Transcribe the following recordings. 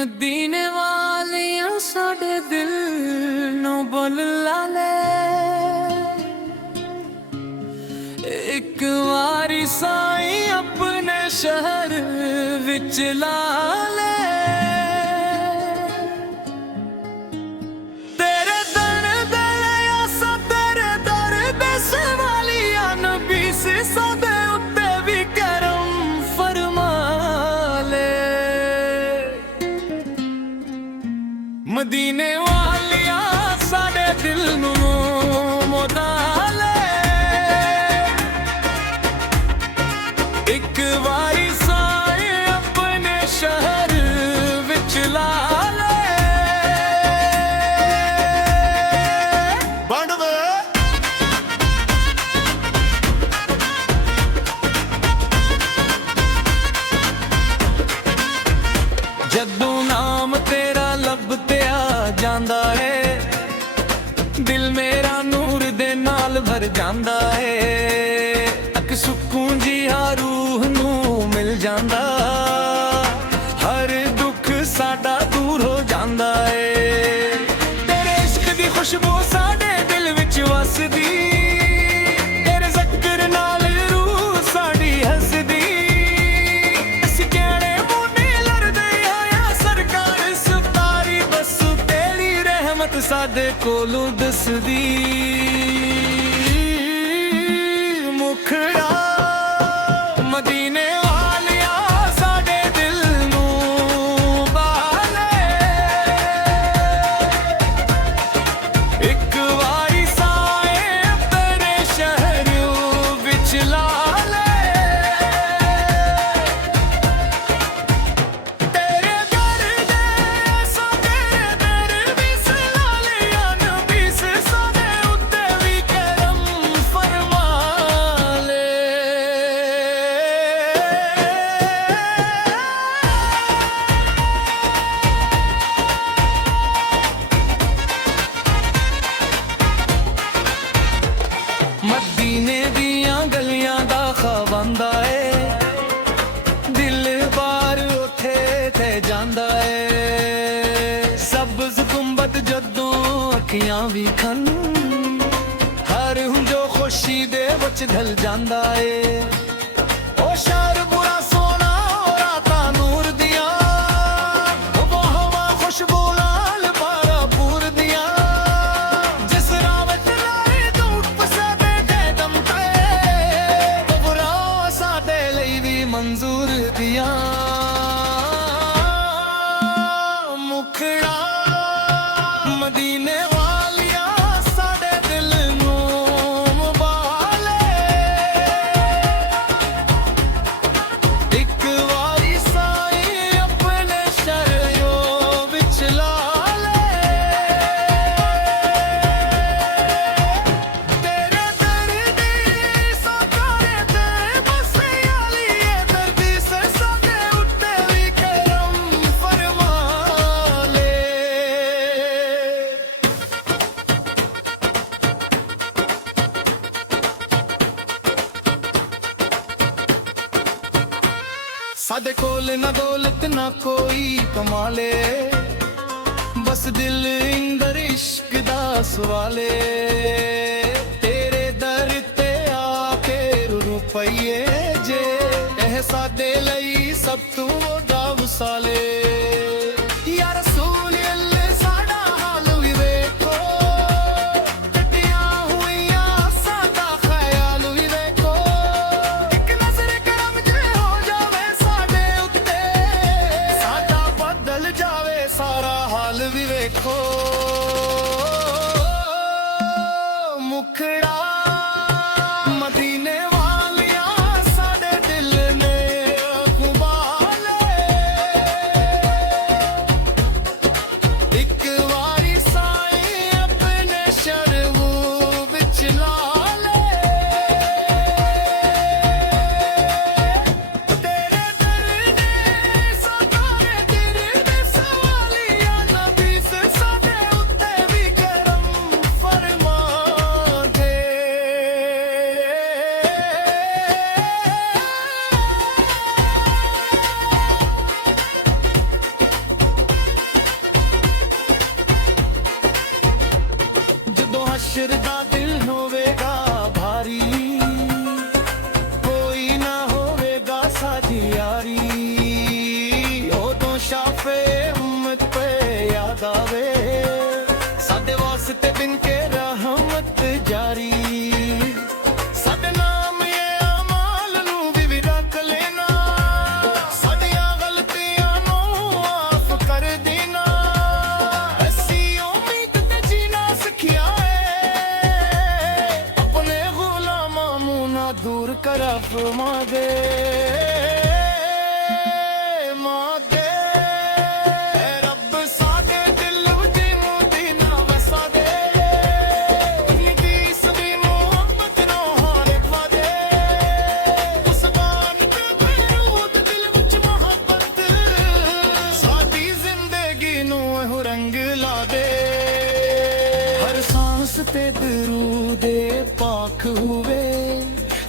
मदीने वालियां साडे दिल नू बुल ला ले, एक वारी साई अपने शहर विच ला ले। तेरे दर दे आसा तेरे दर दे सवालिया नबी सिसा दे उत्ते भी करम फरमा ले। मदीने वालिया साडे दिल नू मोदा ले, एक वारी साए अपने शहर विच ला ले। जदों नाम तेरा लब ते आ जांदा है, दिल मेरा नूर दे नाल भर जांदा है। अक सुकून जिहा रूह नू मिल जांदा, हर दुख साडा दूर हो जांदा है। तेरे इश्क दी खुशबू साडे दिल विच वसदी, तेरे ज़िक्र नाल रूह साडी हसदी। असीं कहणे मुंडे लड़दे आया सरकार सुतारी, बस तेरी रहमत साडे कोलों दसदी। मुखड़ा मदीने वालिया साडे दिल नू बाले, एक वारी साए अपने शहर विच ला ले। तेरे दर दे आसा तेरे दर भी सलालिया नबी सिसा दे उत्ते भी करम फरमा ले। मदीने दियां गलियां दा ख्वाब आंदा है, दिल बार उठे ते जांदा है। सब्ज़ गुंबद जदों अखियां विखन, हर हुंजो खुशी दे विच ढल जांदा है। ओ शहर बुरा सोना ओ रातां नूर दियां, ओ हवा खुशबू लाल भरपूर दियां। जिस राह विच लाए धूप पसादे दे दम ते, ओ बुरा साडे लई भी मंजूर दियां। मुखड़ा मदीने वालिया साडे दिल नू मुबाले, एक वारी साई अपने शहर विच ला ले। तेरे दर दे साकारे ते बस आलिए दर्दी से साडे उत्ते भी करम फरमा ले। साडे कोल ना दौलत ना कोई कमाले, बस दिल इंदर इश्क दा सवाले। तेरे दर ते आके रुपये जे एह साडे लई सब तू वड्डा वसाले। या रसूल अल्लाह साडा हाल भी वेखो, टटियां होइयां साडा ख्याल भी वेखो। एक नजर करम जे हो जावे साडे उत्ते, साडा बदल जावे सारा हाल भी वेखो। मुखड़ा मदीने वालिया साडे दिल ने खुबाले, एक वारी साई अपने शर्वू विच ला ले। तेरे दर दे साकारे दिल दे सवालिया नबी सिसा दे उत्ते ਹਸ਼ਰ ਦਾ ਦਿਲ ਹੋਵੇਗਾ ਭਾਰੀ, ਕੋਈ ਨਾ ਹੋਵੇਗਾ ਸਾਡੀ ਯਾਰੀ। ਉਦੋਂ ਸ਼ਾਫੇ ਉਮਤ ਪੇ ਯਾਦ ਆਵੇ, ਸਾਡੇ ਵਾਸਤੇ ਬਿਨ ਕੇ ਰਹਿਮਤ ਜਾਰੀ। ਸਾਡੇ ਨਾਮ ਇਹ ਅਮਾਲ ਨੂੰ ਵੀ ਰੱਖ ਲੈਣਾ, ਸਾਡੀਆਂ ਗਲਤੀਆਂ ਨੂੰ ਮਾਫ ਕਰ ਦੇਣਾ। ਅਸੀਂ ਉਮੀਦ ਤੇ ਜੀਣਾ ਸਿੱਖਿਆ ਏ, ਆਪਣੇ ਗੁਲਾਮਾਂ ਨੂੰ ਨਾ ਦੂਰ ਕਰ ਫਰਮਾ ਦੇ। ਤੇ ਦਰੂਦੇ ਪਾਕ ਹੋਵੇ,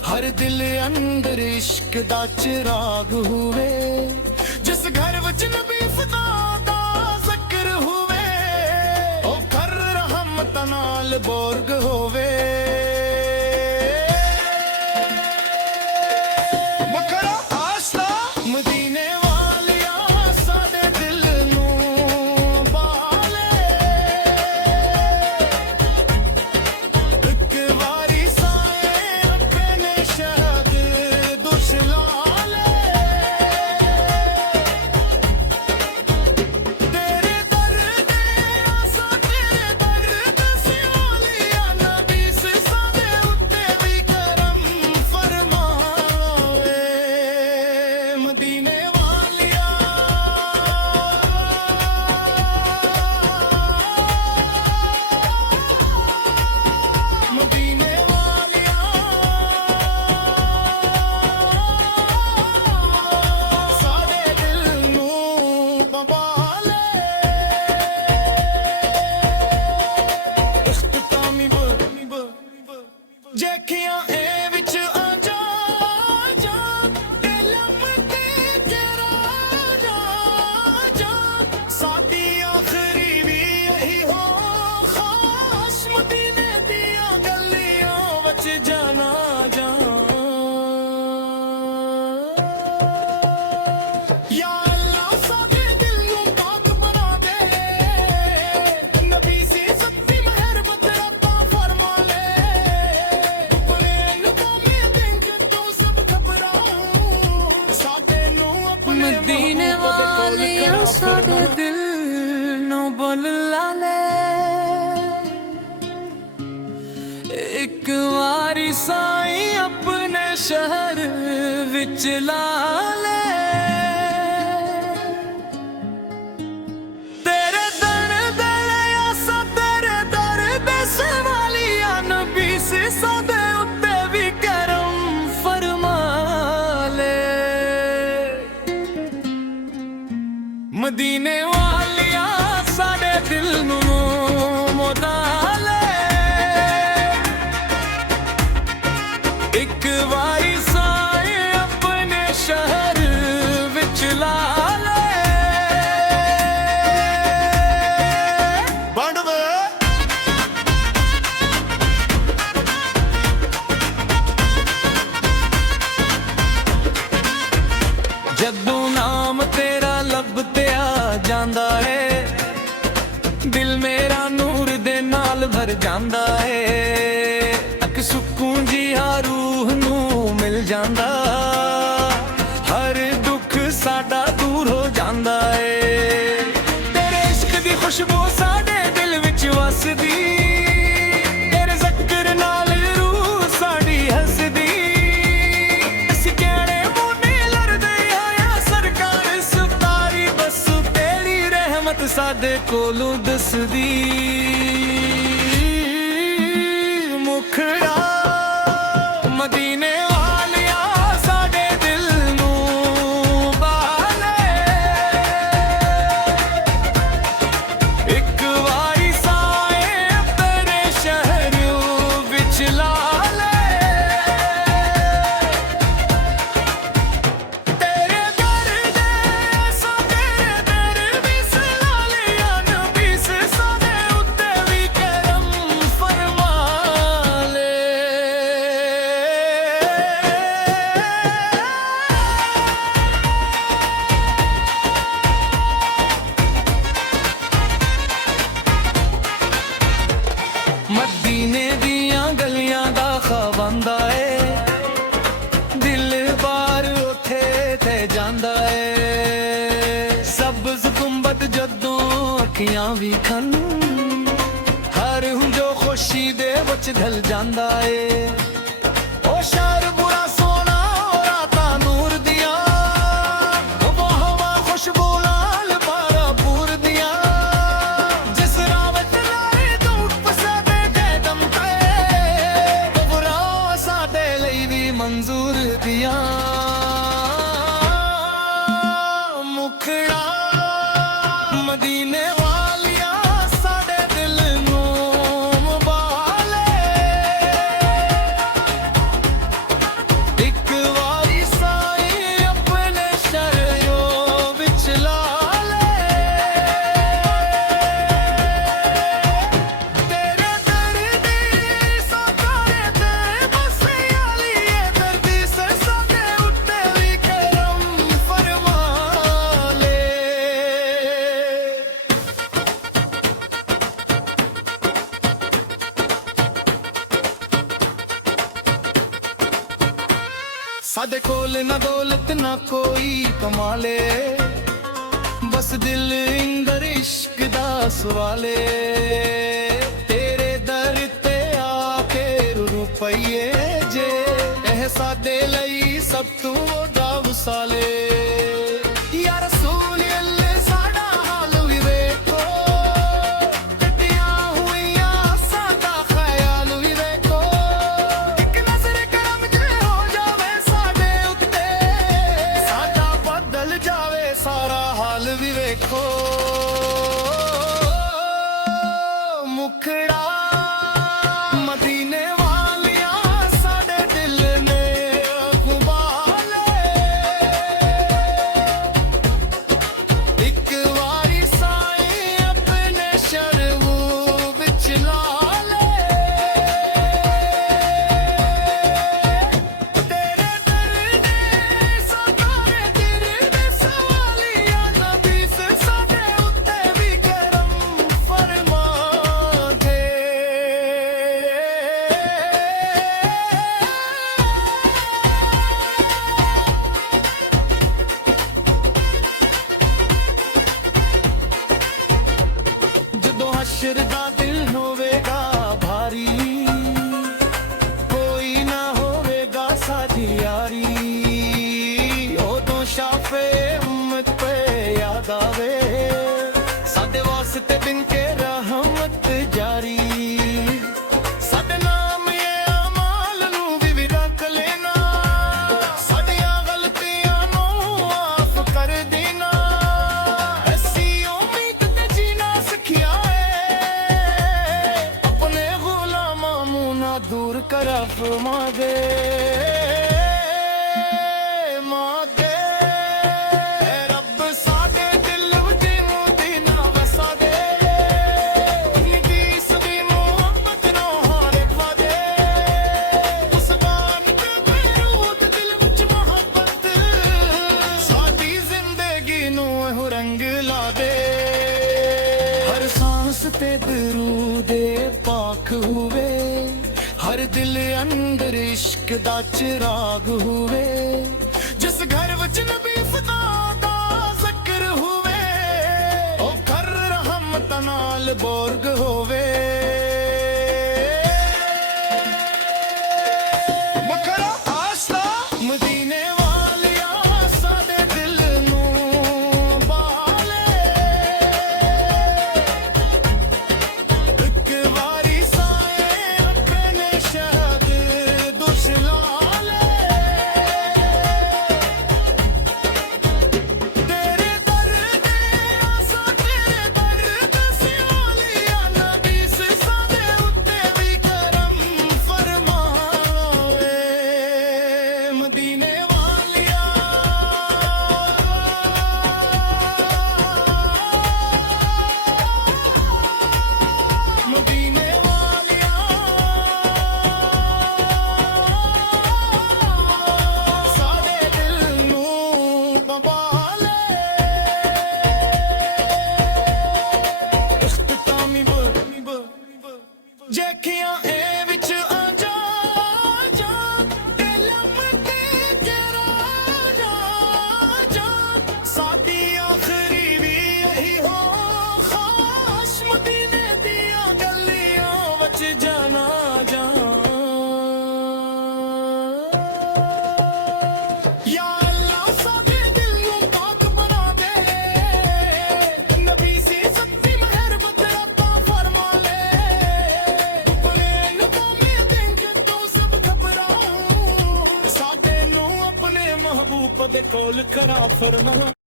ਹਰ ਦਿਲ ਅੰਦਰ ਇਸ਼ਕ ਦਾ ਚਿਰਾਗ ਹੋਵੇ। ਜਿਸ ਘਰ ਵਿੱਚ ਨਬੀ ਖੁਦਾ ਦਾ ਜ਼ਿਕਰ ਹੋਵੇ, ਉਹ ਘਰ ਰਹਿਮਤ ਨਾਲ ਬੋਰਗ ਹੋਵੇ। ਮਕਰਾ ਆਸਾ ਮਦੀਨੇ ਵਾਲਿਆ ਸਾਡੇ ਦਿਲ ਨੂੰ ਬਾਲੇ। ਜੇਖੀਆਂ ਇਹ ਵਿੱਚ ਆ ਜਾ ਜਾ, ਦਿਲਮ ਤੇ ਤੇਰਾ ਜਾ ਜਾ। ਸਾਡੀ ਆਖਰੀ ਵੀ ਇਹੀ ਹੋ ਖਾਸ, ਮਦੀਨੇ ਦੀਆਂ ਗਲੀਆਂ ਵਿੱਚ ਜਾਣਾ ਜਾ। ਯਾ ਅੱਲਾ ਸਾਡੇ ਦਿਲ ਨੂੰ ਪਾਕ ਬਣਾ ਦੇ, ਨਬੀ ਸੀ ਸੱਚੀ ਮਿਹਰਬਾਨ ਰੱਬਾ ਫਰਮਾ ਲੈ। ਮਦੀਨੇ ਵਾਲਿਆ ਸਾਡੇ ਦਿਲ ਨੂੰ ਬੁਲਾ ਲੈ, ਇੱਕ ਵਾਰੀ ਸਾਈਂ ਆਪਣੇ ਸ਼ਹਿਰ ਵਿੱਚ ਲਾ ਲੈ। ਤੇਰੇ ਦਰ ਦੇ ਆਸਾ ਤੇਰੇ ਦਰ ਦੇ ਸਵਾਲੀਆ, ਨਬੀ ਸੀ ਸਾਡੇ ਉੱਤੇ ਵੀ ਕਰਮ ਫਰਮਾ ਲੈ। ਮਦੀਨੇ ਵਾਲਿਆ ਸਾਡੇ ਦਿਲ ਨੂੰ ਮੋਦਾ ਲੈ, ਇੱਕ ਵਾਰੀ ਸਾਏ ਆਪਣੇ ਸ਼ਹਿਰ ਵਿੱਚ ਲਾ ਲੈ। ਬਣਵੇ ਜਦੋਂ ਨਾਮ ਤੇਰਾ ਲੱਭਤਿਆ ਜਾਂਦਾ ਏ, ਦਿਲ ਮੇਰਾ ਨੂਰ ਦੇ ਨਾਲ ਭਰ ਜਾਂਦਾ ਏ। ਅਕ ਸਕੂਨ ਜਿਹਾ ਰੂਹ ਨੂੰ ਮਿਲ ਜਾਂਦਾ, ਹਰ ਦੁੱਖ ਸਾਡਾ ਦੂਰ ਹੋ ਜਾਂਦਾ ਏ। ਤੇਰੇ ਇਸ਼ਕ ਦੀ ਖੁਸ਼ਬੂ ਸਾਡੇ ਦਿਲ ਵਿੱਚ ਵਸਦੀ, ਤੇਰੇ ਜ਼ਿਕਰ ਨਾਲ ਰੂਹ ਸਾਡੀ ਹੱਸਦੀ। ਅਸੀਂ ਕਿਹੜੇ ਮੂਨੇ ਲੜਦੇ ਆਇਆ ਸਰਕਾਰ ਸੁਤਾਰੀ, ਬਸ ਤੇਰੀ ਰਹਿਮਤ ਸਾਡੇ ਕੋਲੋਂ ਦੱਸਦੀ। ਮੁਖੜਾ ਮਦੀਨੇ ਵਾਲਿਆ ਸਾਡੇ ਦਿਲ ਨੂੰ ਬਾਲੇ, ਇੱਕ ਵਾਰੀ ਸਾਏ ਤੇਰੇ ਸ਼ਹਿਰ ਵਿੱਚ ਲਾ ਲੈ। ਤੇਰੇ ਦਰ ਦੇ ਸੋ ਤੇਰੇ ਦਰ ਵੀ ਸਲਾ ਲਿਆ, ਨਬੀ ਸੇ ਸਾਡੇ ਉੱਤੇ ਵੀ ਕਰਮ ਫਰਮਾ ਗੁੰਬਦ ਜਦੋਂ ਅੱਖੀਆਂ ਵੀ ਖਨ ਹਰ ਹੁਣ ਜੋ ਖੁਸ਼ੀ ਦੇ ਵਿੱਚ ਢਲ ਜਾਂਦਾ ਏ ਉਹ ਸ਼ਹਿਰ ਬੁਰਾ ਸੋਨਾ ਰਾਤਾਂ ਨੂਰ ਦੀਆਂ ਉਹ ਹਵਾ ਖੁਸ਼ਬੂ ਲਾਲ ਭਰਪੂਰ ਦੀਆਂ ਜਿਸ ਰਾਵਤ ਲਾਏ ਦੂਟ ਪਸਦੇ ਦੇ ਦਮ ਤੇ ਬੁਰਾ ਸਾਡੇ ਲਈ ਵੀ ਮਨਜ਼ੂਰ ਦੀਆਂ ਮੁਖੜਾ ਮਦੀਨੇ ਵਾਲਿਆ ਸਾਡੇ ਦਿਲ ਨੂੰ ਮਬਾਲੇ ਇੱਕ ਵਾਰੀ ਸਾਈ ਆਪਣੇ ਸ਼ਰਿਓ ਵਿੱਚ ਲਾ ਲੈ ਤੇਰੇ ਦਰਦ ਸਾਕਾਰੇ ਤੇ ਬਸੇ ਵਾਲੀਏ ਦਰਦੀ ਸਾਡੇ ਉੱਤੇ ਵੀ ਕਰਮ ਫਰਮਾ ਲੈ ਸਾਡੇ ਕੋਲ ਨਾ ਦੌਲਤ ਨਾ ਕੋਈ ਕਮਾਲੇ ਬਸ ਦਿਲ ਇੰਦਰ ਇਸ਼ਕ ਦਾ ਸਵਾਲੇ ਤੇਰੇ ਦਰ ਤੇ ਆ ਕੇ ਰੁਪਈਏ ਜੇ ਇਹ ਸਾਡੇ ਲਈ ਸਭ ਤੋਂ ਵੱਡਾ ਵਸਾਲੇ ਯਾ ਰਸੂਲ ਅੱਲਾ ਸਾਡਾ ਹਾਲ ਵੀ ਵੇਖੋ ਟੱਟੀਆਂ ਹੋਈਆਂ ਸਾਡਾ ਖਿਆਲ ਵੀ ਵੇਖੋ ਇੱਕ ਨਜ਼ਰ ਕਰਮ ਜੇ ਹੋ ਜਾਵੇ ਸਾਡੇ ਉੱਤੇ ਸਾਡਾ ਬਦਲ ਜਾਵੇ ਸਾਰਾ ਹਾਲ ਵੀ ਵੇਖੋ ਮੁਖੜਾ ਮਦੀਨੇ ਵਾਲਿਆ ਸਾਡੇ ਦਿਲ ਨੇ ਖੁਬਾਲੇ ਇੱਕ ਵਾਰੀ ਸਾਈ ਆਪਣੇ ਸ਼ਰਵੂ ਵਿੱਚ ਲਾ ਲੈ ਤੇਰੇ ਦਿਲ ਦੇ ਸਾਕਾਰੇ ਦਿਲ ਦੇ ਸਵਾਲੀਆ ਨਬੀ ਸਾਡੇ ਉੱਤੇ ਵੀ ਕਰਮ ਫਰਮਾ ਦੇ ਜਦੋਂ ਹਸ਼ਰ ਦਾ ਦਿਲ ਹੋਵੇਗਾ ਭਾਰੀ ਕੋਈ ਨਾ ਹੋਵੇਗਾ ਸਾਡੀ ਯਾਰੀ ਉਦੋਂ ਸ਼ਾਫੇ ਉਮਤ ਪੇ ਯਾਦ ਆਵੇ ਸਾਡੇ ਵਾਸਤੇ ਬਿਨ ਕੇ ਰਹਿਮਤ ਜਾਰੀ ਸਾਡੇ ਨਾਮ ਇਹ ਅਮਾਲ ਨੂੰ ਵੀ ਰੱਖ ਲੈਣਾ ਸਾਡੀਆਂ ਗਲਤੀਆਂ ਨੂੰ ਮਾਫ ਕਰ ਦੇਣਾ ਅਸੀਂ ਉਮੀਦ ਤੇ ਜੀਣਾ ਸਿੱਖਿਆ ਏ ਆਪਣੇ ਗੁਲਾਮਾਂ ਨੂੰ ਨਾ ਦੂਰ ਕਰ ਫਰਮਾ ਦੇ ਮਾਂ ਦੇ ਰੱਬ ਸਾਡੇ ਦਿਲ ਵਿੱਚ ਮਦੀਨਾ ਵਸਾ ਦੇ ਨਿੱਕੀ ਸਦੀ ਮੁਹੱਬਤ ਨੂੰ ਹਾਰੇ ਪਾ ਦੇ ਉਸ ਬਾਨ ਤੇ ਦਰੂਦ ਦਿਲ ਵਿੱਚ ਮੁਹੱਬਤ ਸਾਡੀ ਜ਼ਿੰਦਗੀ ਨੂੰ ਇਹ ਰੰਗ ਲਾ ਦੇ ਹਰ सांस ਤੇ ਦਰੂਦ ਪਾਕ ਹੋਵੇ ਹਰ ਦਿਲ ਅੰਦਰ ਇਸ਼ਕ ਦਾ ਚਿਰਾਗ ਹੋਵੇ ਜਿਸ ਘਰ ਵਿੱਚ ਨਬੀ ਖੁਦਾ ਦਾ ਜ਼ਿਕਰ ਹੋਵੇ ਉਹ ਘਰ ਰਹਿਮਤ ਨਾਲ ਬੋਰਗ ਹੋਵੇ ਮਕਰਾ ਆਸਤਾ ਮਦੀਨੇ ਵਾਲਿਆ ਸਾਡੇ ਦਿਲ ਨੂੰ ਬਾਲੇ ਇੱਕ ਵਾਰੀ ਸਾਏ ਆਪਣੇ ਸ਼ਹਿਦ ਦੁਸ਼ ਲਾ ਲੈ ਤੇਰੇ ਦਰ ਦੇ ਆਸਾ ਤੇਰੇ ਦਰ ਦੇ ਸਿਵਾਲੀਆ ਨਬੀ ਬੋਲ ਕਰਾਂ ਫਰਮਾਨ